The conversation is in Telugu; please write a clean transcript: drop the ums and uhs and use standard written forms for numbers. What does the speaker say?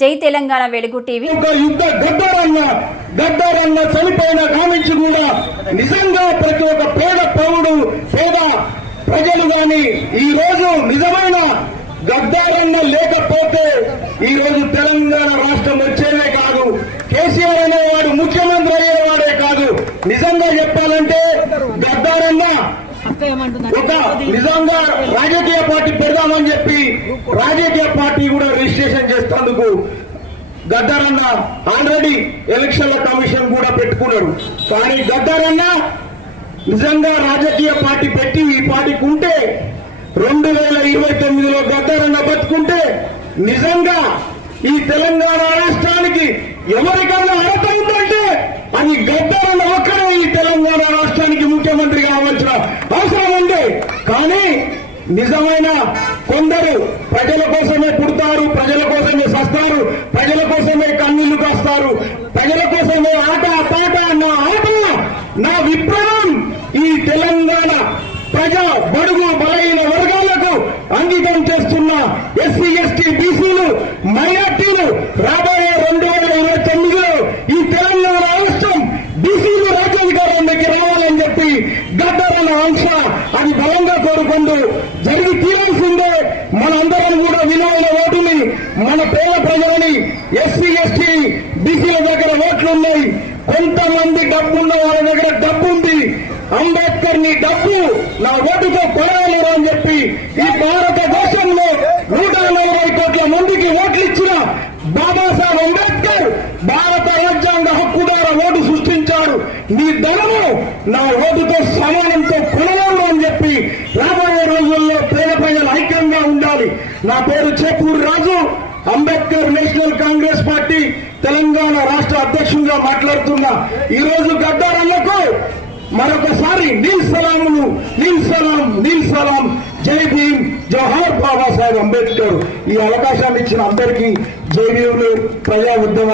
జై తెలంగాణ వెలుగు టీవీ యుద్ధ గద్దరన్న చనిపోయిన గామించి కూడా నిజంగా ప్రతి ఒక్క పేద పౌరుడు పేద ప్రజలు గాని ఈ రోజు నిజమైన గద్దరన్న లేకపోతే ఈ రోజు తెలంగాణ రాష్ట్రం వచ్చేదే కాదు, కేసీఆర్ అనేవాడు ముఖ్యమంత్రి అయ్యేవాడే కాదు. నిజంగా చెప్పాలంటే గద్దరన్న ఒక నిజంగా రాజకీయ పార్టీ పెడదామని చెప్పి రాజకీయ పార్టీ కూడా రిజిస్ట్రేషన్ చేసేందుకు గద్దరన్న ఆల్రెడీ ఎలక్షన్ల కమిషన్ కూడా పెట్టుకున్నాడు. కానీ గద్దరన్న నిజంగా రాజకీయ పార్టీ పెట్టి ఈ పార్టీకి ఉంటే 2029లో గద్దరన్న బతుకుంటే నిజంగా ఈ తెలంగాణ రాష్ట్రానికి ఎవరికన్నా అర్హత ఉందంటే అది గద్దరన్న ఒక్కడే ఈ తెలంగాణ రాష్ట్రానికి ముఖ్యమంత్రి కావాల్సిన అవసరం ఉంది. కానీ నిజమైన కొందరు ప్రజల కోసమే పుడతారు, ప్రజల కోసమే సస్తారు, ప్రజల కోసమే కన్నీళ్లు కాస్తారు, ప్రజల కోసమే ఆట పాట నా ఆట నా విప్లవం ఈ తెలంగాణ ప్రజా బడుగు బలహీన వర్గాలకు అంకితం చేస్తున్న ఎస్సీ ఎస్టీ బీసీలు మైనార్టీలు రాబోయే 2029లో ఈ తెలంగాణ రాష్ట్రం బీసీలు రాజ్యాధికారంలోకి రావాలని చెప్పి గద్దరన్న ఆంక్ష అది బలంగా కోరుకుంటూ జరిగి తీరాల్సిందే. మనందరం కూడా విలువైన ఓటుని మన పేద ప్రజలని ఎస్సీ ఎస్టీ బీసీల దగ్గర ఓట్లున్నాయి, కొంతమంది డబ్బున్న వాళ్ళ దగ్గర డబ్బు ఉంది. అంబేద్కర్ ని డబ్బు నా ఓటుతో కొనలేరు అని చెప్పి ఈ భారతదేశంలో 140 కోట్ల మందికి ఓట్లు ఇచ్చిన బాబాసాహెబ్ అంబేద్కర్ భారత రాజ్యాంగ హక్కుదార ఓటు సృష్టించారు. నీ ధనము నా ఓటుతో సమానంతో కొనలేరు అని చెప్పి రాబోయే రోజుల్లో పేద ప్రజలు ఐక్యంగా ఉండాలి. నా పేరు చేపూరి రాజు, అంబేద్కర్ నేషనల్ కాంగ్రెస్ పార్టీ తెలంగాణ రాష్ట్ర అధ్యక్షుడిగా మాట్లాడుతున్నా. ఈ రోజు గద్దరన్నకు మరొకసారి నీల్ సలాములు, నీల్ సలాం, నీల్ సలాం, జై భీమ్, జోహార్ బాబాసాహెబ్ అంబేద్కర్. ఈ అవకాశాన్ని ఇచ్చిన అందరికీ జై భీములు, ప్రజా ఉద్యమ